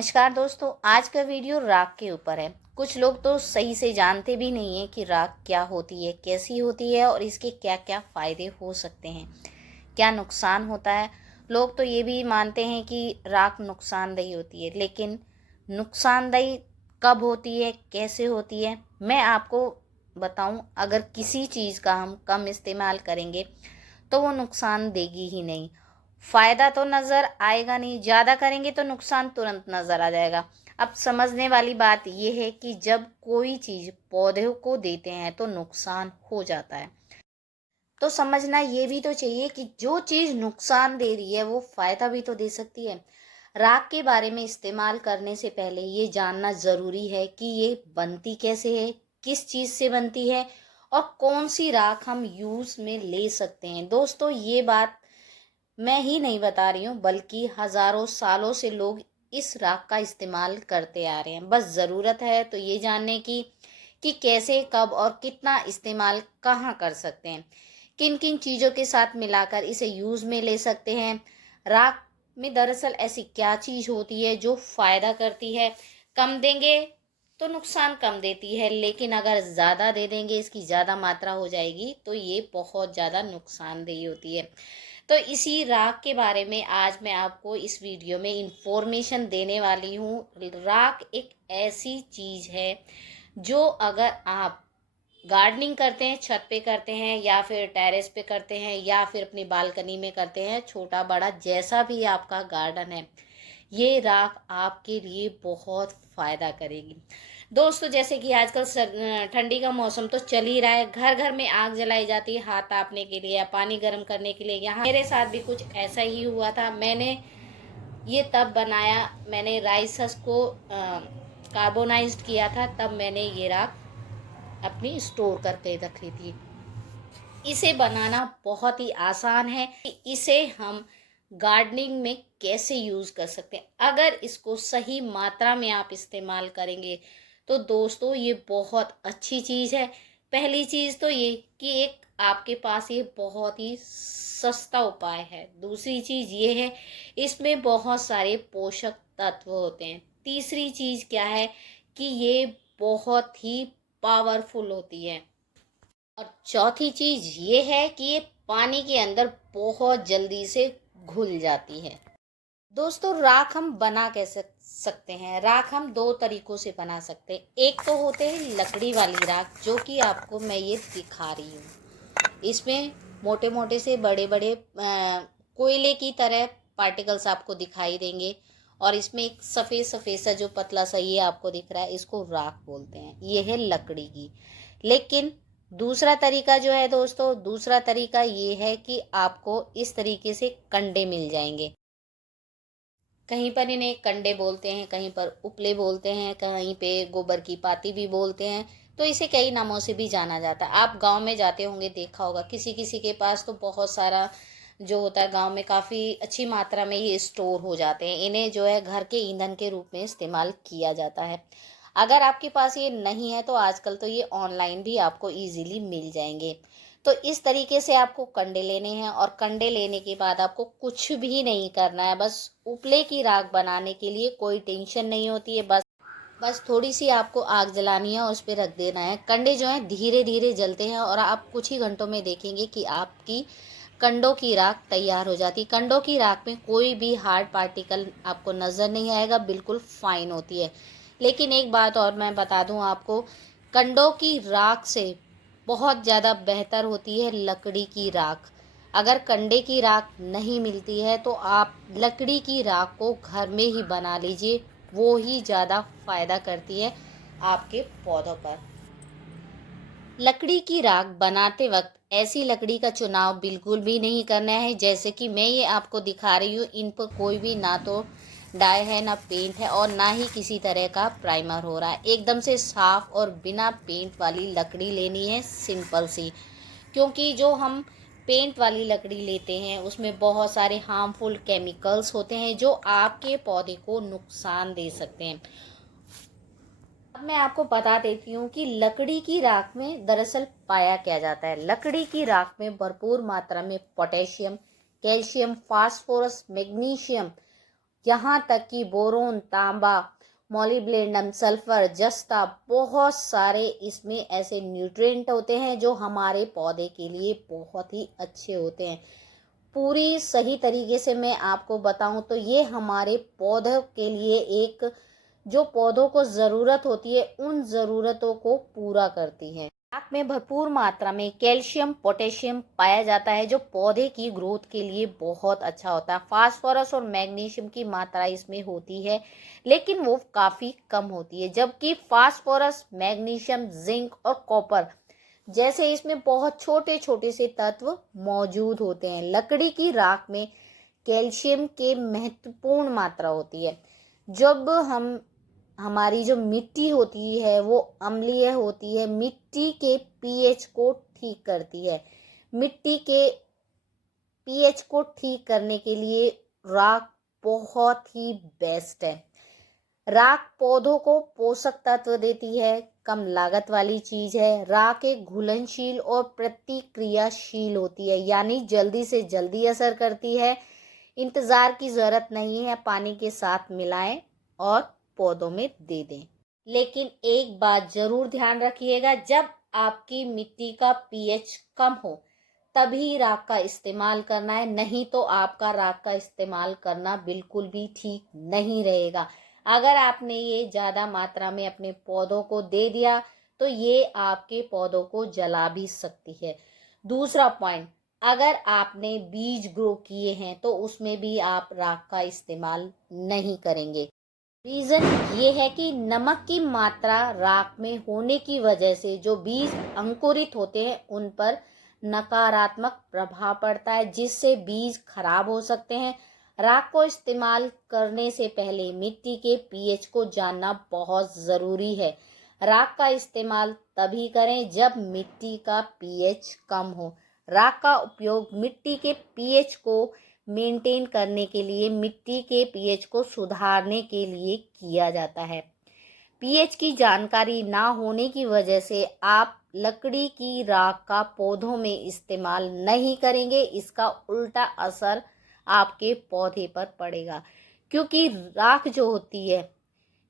नमस्कार दोस्तों, आज का वीडियो राख के ऊपर है। कुछ लोग तो सही से जानते भी नहीं है कि राख क्या होती है, कैसी होती है और इसके क्या क्या फ़ायदे हो सकते हैं, क्या नुकसान होता है। लोग तो ये भी मानते हैं कि राख नुकसानदेही होती है, लेकिन नुकसानदेही कब होती है, कैसे होती है, मैं आपको बताऊं। अगर किसी चीज़ का हम कम इस्तेमाल करेंगे तो वो नुकसान देगी ही नहीं। फ़ायदा तो नज़र आएगा नहीं, ज़्यादा करेंगे तो नुकसान तुरंत नज़र आ जाएगा। अब समझने वाली बात यह है कि जब कोई चीज़ पौधे को देते हैं तो नुकसान हो जाता है, तो समझना ये भी तो चाहिए कि जो चीज़ नुकसान दे रही है वो फ़ायदा भी तो दे सकती है। राख के बारे में इस्तेमाल करने से पहले ये जानना ज़रूरी है कि ये बनती कैसे है, किस चीज़ से बनती है और कौन सी राख हम यूज़ में ले सकते हैं। दोस्तों, ये बात मैं ही नहीं बता रही हूँ, बल्कि हज़ारों सालों से लोग इस राख का इस्तेमाल करते आ रहे हैं। बस ज़रूरत है तो ये जानने की कि कैसे, कब और कितना इस्तेमाल कहाँ कर सकते हैं, किन किन चीज़ों के साथ मिलाकर इसे यूज़ में ले सकते हैं। राख में दरअसल ऐसी क्या चीज़ होती है जो फ़ायदा करती है। कम देंगे तो नुकसान कम देती है, लेकिन अगर ज़्यादा दे देंगे, इसकी ज़्यादा मात्रा हो जाएगी तो ये बहुत ज़्यादा नुकसानदेही होती है। तो इसी राख के बारे में आज मैं आपको इस वीडियो में इंफॉर्मेशन देने वाली हूँ। राख एक ऐसी चीज़ है जो अगर आप गार्डनिंग करते हैं, छत पे करते हैं या फिर टेरेस पे करते हैं या फिर अपनी बालकनी में करते हैं, छोटा बड़ा जैसा भी आपका गार्डन है, ये राख आपके लिए बहुत फ़ायदा करेगी। दोस्तों, जैसे कि आजकल ठंडी का मौसम तो चल ही रहा है, घर घर में आग जलाई जाती है हाथ तापने के लिए या पानी गर्म करने के लिए। यहाँ मेरे साथ भी कुछ ऐसा ही हुआ था। मैंने ये तब बनाया, मैंने राइस को कार्बोनाइज्ड किया था, तब मैंने ये राख अपनी स्टोर करके रखी थी। इसे बनाना बहुत ही आसान है। इसे हम गार्डनिंग में कैसे यूज़ कर सकते हैं, अगर इसको सही मात्रा में आप इस्तेमाल करेंगे तो दोस्तों ये बहुत अच्छी चीज़ है। पहली चीज़ तो ये कि एक आपके पास ये बहुत ही सस्ता उपाय है। दूसरी चीज़ ये है, इसमें बहुत सारे पोषक तत्व होते हैं। तीसरी चीज़ क्या है कि ये बहुत ही पावरफुल होती है। और चौथी चीज़ ये है कि ये पानी के अंदर बहुत जल्दी से घुल जाती है। दोस्तों, राख हम बना कैसे सकते हैं। राख हम दो तरीकों से बना सकते हैं। एक तो होते हैं लकड़ी वाली राख, जो कि आपको मैं ये दिखा रही हूँ। इसमें मोटे मोटे से बड़े बड़े कोयले की तरह पार्टिकल्स आपको दिखाई देंगे और इसमें एक सफ़ेद सफ़ेद सा जो पतला सा ये आपको दिख रहा है, इसको राख बोलते हैं। ये है लकड़ी की। लेकिन दूसरा तरीका जो है दोस्तों, दूसरा तरीका ये है कि आपको इस तरीके से कंडे मिल जाएंगे। कहीं पर इन्हें कंडे बोलते हैं, कहीं पर उपले बोलते हैं, कहीं पे गोबर की पाती भी बोलते हैं। तो इसे कई नामों से भी जाना जाता है। आप गांव में जाते होंगे, देखा होगा किसी किसी के पास तो बहुत सारा जो होता है गांव में, काफ़ी अच्छी मात्रा में ये स्टोर हो जाते हैं। इन्हें जो है घर के ईंधन के रूप में इस्तेमाल किया जाता है। अगर आपके पास ये नहीं है तो आजकल तो ये ऑनलाइन भी आपको ईजीली मिल जाएंगे। तो इस तरीके से आपको कंडे लेने हैं और कंडे लेने के बाद आपको कुछ भी नहीं करना है। बस उपले की राख बनाने के लिए कोई टेंशन नहीं होती है। बस थोड़ी सी आपको आग जलानी है और उस पर रख देना है। कंडे जो हैं धीरे धीरे जलते हैं और आप कुछ ही घंटों में देखेंगे कि आपकी कंडों की राख तैयार हो जाती है। कंडों की राख में कोई भी हार्ड पार्टिकल आपको नज़र नहीं आएगा, बिल्कुल फाइन होती है। लेकिन एक बात और मैं बता दूं आपको, कंडों की राख से बहुत ज़्यादा बेहतर होती है लकड़ी की राख। अगर कंडे की राख नहीं मिलती है तो आप लकड़ी की राख को घर में ही बना लीजिए, वो ही ज़्यादा फ़ायदा करती है आपके पौधों पर। लकड़ी की राख बनाते वक्त ऐसी लकड़ी का चुनाव बिल्कुल भी नहीं करना है। जैसे कि मैं ये आपको दिखा रही हूँ, इन पर कोई भी ना तो डाई है, ना पेंट है और ना ही किसी तरह का प्राइमर हो रहा है। एकदम से साफ और बिना पेंट वाली लकड़ी लेनी है, सिंपल सी। क्योंकि जो हम पेंट वाली लकड़ी लेते हैं उसमें बहुत सारे हार्मफुल केमिकल्स होते हैं जो आपके पौधे को नुकसान दे सकते हैं। अब मैं आपको बता देती हूँ कि लकड़ी की राख में दरअसल पाया क्या जाता है। लकड़ी की राख में भरपूर मात्रा में पोटेशियम, कैल्शियम, फास्फोरस, मैग्नीशियम यहाँ तक कि बोरोन, तांबा, मॉलिब्डेनम, सल्फर, जस्ता, बहुत सारे इसमें ऐसे न्यूट्रिएंट होते हैं जो हमारे पौधे के लिए बहुत ही अच्छे होते हैं। पूरी सही तरीके से मैं आपको बताऊं तो ये हमारे पौधों के लिए एक जो पौधों को ज़रूरत होती है उन ज़रूरतों को पूरा करती है। राख में भरपूर मात्रा में कैल्शियम, पोटेशियम पाया जाता है जो पौधे की ग्रोथ के लिए बहुत अच्छा होता है। फास्फोरस और मैग्नीशियम की मात्रा इसमें होती है लेकिन वो काफ़ी कम होती है, जबकि फास्फोरस, मैग्नीशियम, जिंक और कॉपर जैसे इसमें बहुत छोटे छोटे से तत्व मौजूद होते हैं। लकड़ी की राख में कैल्शियम के महत्वपूर्ण मात्रा होती है। जब हमारी जो मिट्टी होती है वो अम्लीय होती है, मिट्टी के पीएच को ठीक करती है। मिट्टी के पीएच को ठीक करने के लिए राख बहुत ही बेस्ट है। राख पौधों को पोषक तत्व देती है, कम लागत वाली चीज है। राख एक घुलनशील और प्रतिक्रियाशील होती है, यानी जल्दी से जल्दी असर करती है। इंतजार की जरूरत नहीं है, पानी के साथ मिलाएं और पौधों में दे दें। लेकिन एक बात जरूर ध्यान रखिएगा, जब आपकी मिट्टी का पीएच कम हो तभी राख का इस्तेमाल करना है, नहीं तो आपका राख का इस्तेमाल करना बिल्कुल भी ठीक नहीं रहेगा। अगर आपने ये ज़्यादा मात्रा में अपने पौधों को दे दिया तो ये आपके पौधों को जला भी सकती है। दूसरा पॉइंट, अगर आपने बीज ग्रो किए हैं तो उसमें भी आप राख का इस्तेमाल नहीं करेंगे। रीज़न ये है कि नमक की मात्रा राख में होने की वजह से जो बीज अंकुरित होते हैं उन पर नकारात्मक प्रभाव पड़ता है, जिससे बीज खराब हो सकते हैं। राख को इस्तेमाल करने से पहले मिट्टी के पीएच को जानना बहुत ज़रूरी है। राख का इस्तेमाल तभी करें जब मिट्टी का पीएच कम हो। राख का उपयोग मिट्टी के पीएच को मेंटेन करने के लिए, मिट्टी के पीएच को सुधारने के लिए किया जाता है। पीएच की जानकारी ना होने की वजह से आप लकड़ी की राख का पौधों में इस्तेमाल नहीं करेंगे, इसका उल्टा असर आपके पौधे पर पड़ेगा, क्योंकि राख जो होती है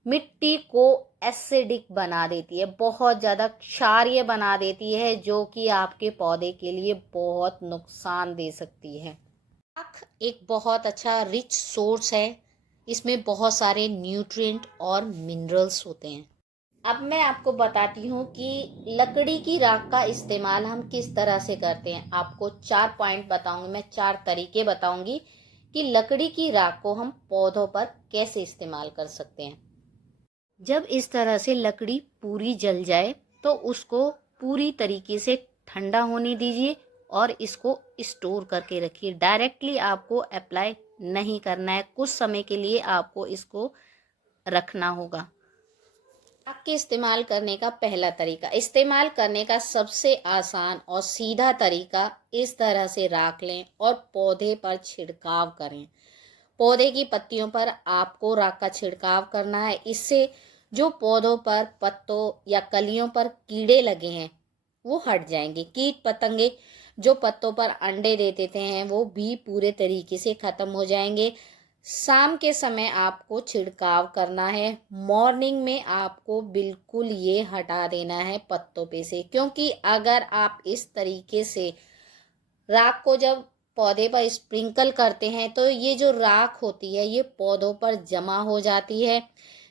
मिट्टी को एसिडिक बना देती है, बहुत ज़्यादा क्षारीय बना देती है, जो कि आपके पौधे के लिए बहुत नुकसान दे सकती है। राख एक बहुत अच्छा रिच सोर्स है, इसमें बहुत सारे न्यूट्रिएंट और मिनरल्स होते हैं। अब मैं आपको बताती हूँ कि लकड़ी की राख का इस्तेमाल हम किस तरह से करते हैं। आपको 4 पॉइंट बताऊंगी, मैं 4 तरीके बताऊंगी कि लकड़ी की राख को हम पौधों पर कैसे इस्तेमाल कर सकते हैं। जब इस तरह से लकड़ी पूरी जल जाए तो उसको पूरी तरीके से ठंडा होने दीजिए और इसको स्टोर करके रखिए। डायरेक्टली आपको अप्लाई नहीं करना है, कुछ समय के लिए आपको इसको रखना होगा। राख के इस्तेमाल करने का पहला तरीका, इस्तेमाल करने का सबसे आसान और सीधा तरीका, इस तरह से राख लें और पौधे पर छिड़काव करें। पौधे की पत्तियों पर आपको राख का छिड़काव करना है। इससे जो पौधों पर, पत्तों या कलियों पर कीड़े लगे हैं वो हट जाएंगे। कीट पतंगे जो पत्तों पर अंडे दे देते हैं वो भी पूरे तरीके से खत्म हो जाएंगे। शाम के समय आपको छिड़काव करना है। मॉर्निंग में आपको बिल्कुल ये हटा देना है पत्तों पे से, क्योंकि अगर आप इस तरीके से राख को जब पौधे पर स्प्रिंकल करते हैं तो ये जो राख होती है ये पौधों पर जमा हो जाती है,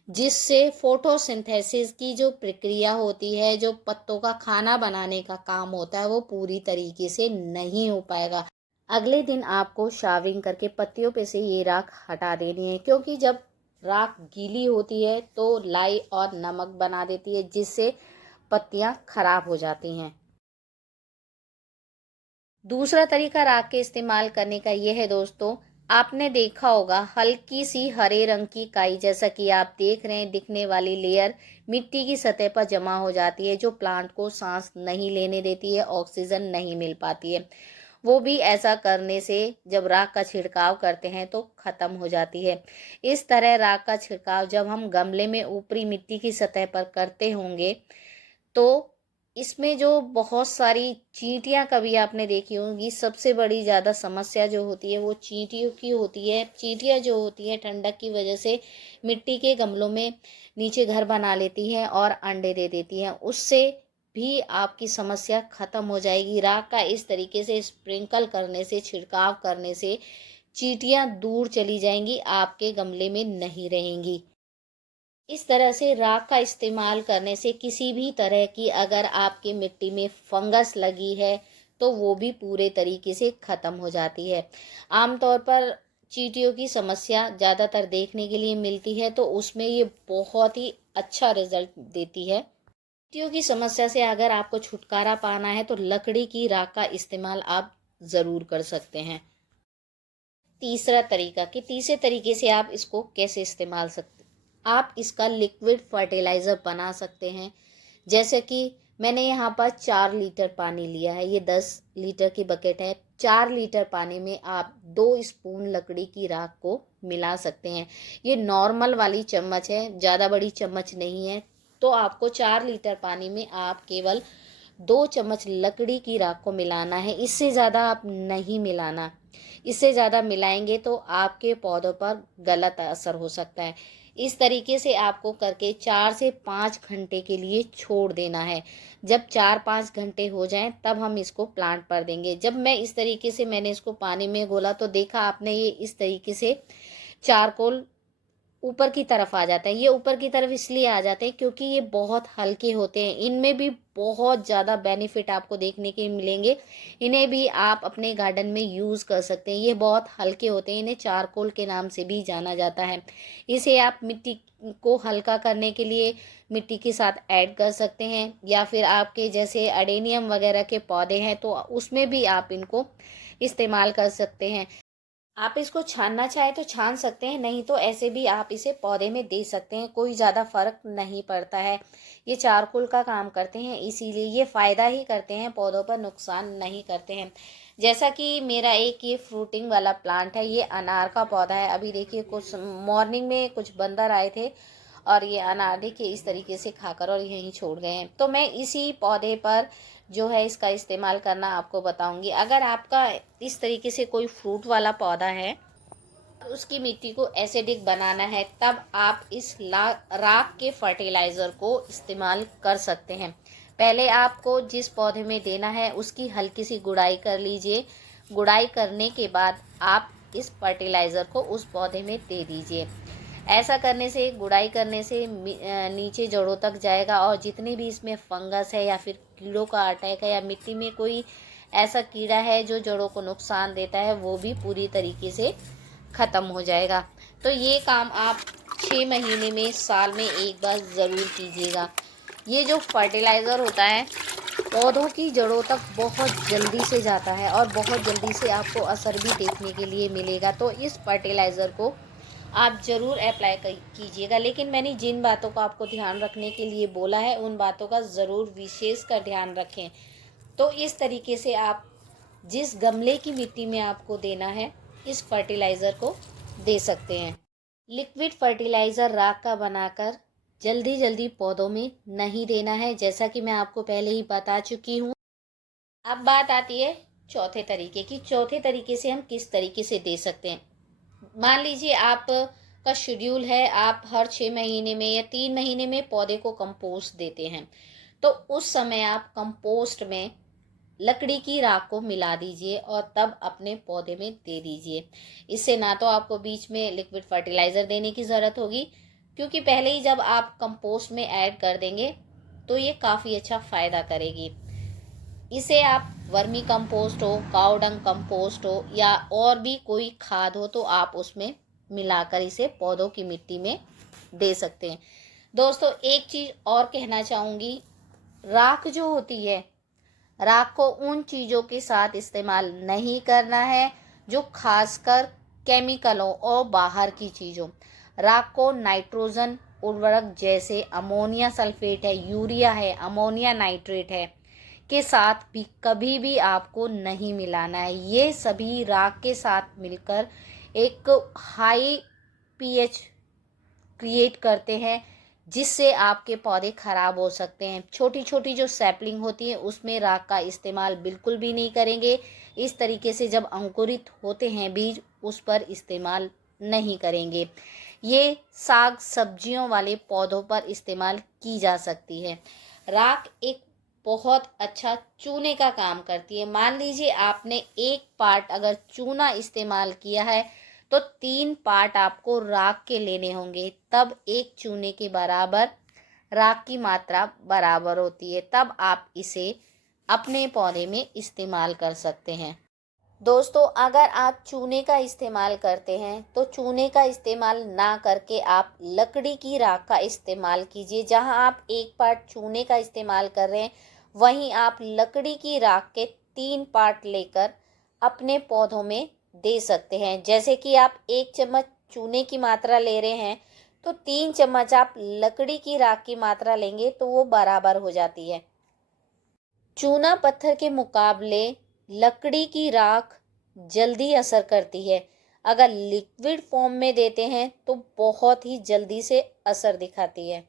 जिससे फोटोसिंथेसिस की जो प्रक्रिया होती है, जो पत्तों का खाना बनाने का काम होता है, वो पूरी तरीके से नहीं हो पाएगा। अगले दिन आपको शाविंग करके पत्तियों पे से ये राख हटा देनी है, क्योंकि जब राख गीली होती है तो लाई और नमक बना देती है, जिससे पत्तियां खराब हो जाती हैं। दूसरा तरीका राख के इस्तेमाल करने का यह है दोस्तों, आपने देखा होगा हल्की सी हरे रंग की काई, जैसा कि आप देख रहे हैं, दिखने वाली लेयर मिट्टी की सतह पर जमा हो जाती है, जो प्लांट को सांस नहीं लेने देती है, ऑक्सीजन नहीं मिल पाती है। वो भी ऐसा करने से जब राख का छिड़काव करते हैं तो ख़त्म हो जाती है। इस तरह राख का छिड़काव जब हम गमले में ऊपरी मिट्टी की सतह पर करते होंगे तो इसमें जो बहुत सारी चींटियां कभी आपने देखी होंगी, सबसे बड़ी ज़्यादा समस्या जो होती है वो चींटियों की होती है। चींटियां जो होती है ठंडक की वजह से मिट्टी के गमलों में नीचे घर बना लेती हैं और अंडे दे देती हैं। उससे भी आपकी समस्या ख़त्म हो जाएगी। राख का इस तरीके से स्प्रिंकल करने से, छिड़काव करने से चींटियां दूर चली जाएंगी, आपके गमले में नहीं रहेंगी। इस तरह से राख का इस्तेमाल करने से किसी भी तरह की अगर आपकी मिट्टी में फंगस लगी है तो वो भी पूरे तरीके से ख़त्म हो जाती है। आमतौर पर चींटियों की समस्या ज़्यादातर देखने के लिए मिलती है, तो उसमें ये बहुत ही अच्छा रिजल्ट देती है। चींटियों की समस्या से अगर आपको छुटकारा पाना है तो लकड़ी की राख का इस्तेमाल आप ज़रूर कर सकते हैं। तीसरा तरीका कि तीसरे तरीके से आप इसको कैसे इस्तेमाल सकते, आप इसका लिक्विड फर्टिलाइज़र बना सकते हैं। जैसे कि मैंने यहाँ पर 4 लीटर पानी लिया है, ये 10 लीटर की बकेट है। 4 लीटर पानी में आप 2 स्पून लकड़ी की राख को मिला सकते हैं। ये नॉर्मल वाली चम्मच है, ज़्यादा बड़ी चम्मच नहीं है। तो आपको 4 लीटर पानी में आप केवल 2 चम्मच लकड़ी की राख को मिलाना है, इससे ज़्यादा आप नहीं मिलाना। इससे ज़्यादा मिलाएंगे तो आपके पौधों पर गलत असर हो सकता है। इस तरीके से आपको करके 4 से 5 घंटे के लिए छोड़ देना है। जब 4-5 घंटे हो जाएं तब हम इसको प्लांट पर देंगे। जब मैं इस तरीके से मैंने इसको पानी में घोला तो देखा आपने, ये इस तरीके से चारकोल ऊपर की तरफ आ जाता है। ये ऊपर की तरफ इसलिए आ जाते हैं क्योंकि ये बहुत हल्के होते हैं। इनमें भी बहुत ज़्यादा बेनिफिट आपको देखने के मिलेंगे। इन्हें भी आप अपने गार्डन में यूज़ कर सकते हैं। ये बहुत हल्के होते हैं, इन्हें चारकोल के नाम से भी जाना जाता है। इसे आप मिट्टी को हल्का करने के लिए मिट्टी के साथ ऐड कर सकते हैं, या फिर आपके जैसे अडेनियम वगैरह के पौधे हैं तो उसमें भी आप इनको इस्तेमाल कर सकते हैं। आप इसको छानना चाहे तो छान सकते हैं, नहीं तो ऐसे भी आप इसे पौधे में दे सकते हैं, कोई ज़्यादा फर्क नहीं पड़ता है। ये चारकोल का काम करते हैं, इसीलिए ये फ़ायदा ही करते हैं, पौधों पर नुकसान नहीं करते हैं। जैसा कि मेरा एक ये फ्रूटिंग वाला प्लांट है, ये अनार का पौधा है। अभी देखिए कुछ मॉर्निंग में कुछ बंदर आए थे और ये अनार देखिए इस तरीके से खाकर और यहीं छोड़ गए हैं। तो मैं इसी पौधे पर जो है इसका इस्तेमाल करना आपको बताऊंगी। अगर आपका इस तरीके से कोई फ्रूट वाला पौधा है, उसकी मिट्टी को एसिडिक बनाना है, तब आप इस राख के फर्टिलाइज़र को इस्तेमाल कर सकते हैं। पहले आपको जिस पौधे में देना है उसकी हल्की सी गुड़ाई कर लीजिए। गुड़ाई करने के बाद आप इस फर्टिलाइज़र को उस पौधे में दे दीजिए। ऐसा करने से, गुड़ाई करने से नीचे जड़ों तक जाएगा और जितने भी इसमें फंगस है या फिर कीड़ों का अटैक है या मिट्टी में कोई ऐसा कीड़ा है जो जड़ों को नुकसान देता है, वो भी पूरी तरीके से ख़त्म हो जाएगा। तो ये काम आप 6 महीने में, साल में एक बार ज़रूर कीजिएगा। ये जो फर्टिलाइज़र होता है पौधों की जड़ों तक बहुत जल्दी से जाता है और बहुत जल्दी से आपको असर भी देखने के लिए मिलेगा। तो इस फर्टिलाइज़र को आप ज़रूर अप्लाई कीजिएगा। लेकिन मैंने जिन बातों का आपको ध्यान रखने के लिए बोला है उन बातों का ज़रूर विशेष कर ध्यान रखें। तो इस तरीके से आप जिस गमले की मिट्टी में आपको देना है इस फर्टिलाइज़र को दे सकते हैं। लिक्विड फर्टिलाइज़र राख का बनाकर जल्दी जल्दी पौधों में नहीं देना है, जैसा कि मैं आपको पहले ही बता चुकी हूँ। अब बात आती है चौथे तरीके की। चौथे तरीके से हम किस तरीके से दे सकते हैं। मान लीजिए आप का शेड्यूल है, आप हर 6 महीने में या 3 महीने में पौधे को कंपोस्ट देते हैं, तो उस समय आप कंपोस्ट में लकड़ी की राख को मिला दीजिए और तब अपने पौधे में दे दीजिए। इससे ना तो आपको बीच में लिक्विड फर्टिलाइज़र देने की ज़रूरत होगी, क्योंकि पहले ही जब आप कंपोस्ट में ऐड कर देंगे तो ये काफ़ी अच्छा फ़ायदा करेगी। इसे आप वर्मी कंपोस्ट हो, काऊ डंग कंपोस्ट हो या और भी कोई खाद हो तो आप उसमें मिलाकर इसे पौधों की मिट्टी में दे सकते हैं। दोस्तों एक चीज़ और कहना चाहूँगी, राख जो होती है, राख को उन चीज़ों के साथ इस्तेमाल नहीं करना है जो खासकर केमिकलों और बाहर की चीज़ों। राख को नाइट्रोजन उर्वरक जैसे अमोनिया सल्फेट है, यूरिया है, अमोनिया नाइट्रेट है के साथ भी कभी भी आपको नहीं मिलाना है। ये सभी राख के साथ मिलकर एक हाई पीएच क्रिएट करते हैं, जिससे आपके पौधे खराब हो सकते हैं। छोटी छोटी जो सैपलिंग होती है उसमें राख का इस्तेमाल बिल्कुल भी नहीं करेंगे। इस तरीके से जब अंकुरित होते हैं बीज, उस पर इस्तेमाल नहीं करेंगे। ये साग सब्जियों वाले पौधों पर इस्तेमाल की जा सकती है। राख एक बहुत अच्छा चूने का काम करती है। मान लीजिए आपने एक पार्ट अगर चूना इस्तेमाल किया है तो 3 पार्ट आपको राख के लेने होंगे, तब एक चूने के बराबर राख की मात्रा बराबर होती है। तब आप इसे अपने पौधे में इस्तेमाल कर सकते हैं। दोस्तों, अगर आप चूने का इस्तेमाल करते हैं तो चूने का इस्तेमाल ना करके आप लकड़ी की राख का इस्तेमाल कीजिए। जहां आप एक पार्ट चूने का इस्तेमाल कर रहे हैं, वहीं आप लकड़ी की राख के 3 पार्ट लेकर अपने पौधों में दे सकते हैं। जैसे कि आप 1 चम्मच चूने की मात्रा ले रहे हैं तो 3 चम्मच आप लकड़ी की राख की मात्रा लेंगे तो वो बराबर हो जाती है। चूना पत्थर के मुकाबले लकड़ी की राख जल्दी असर करती है। अगर लिक्विड फॉर्म में देते हैं तो बहुत ही जल्दी से असर दिखाती है।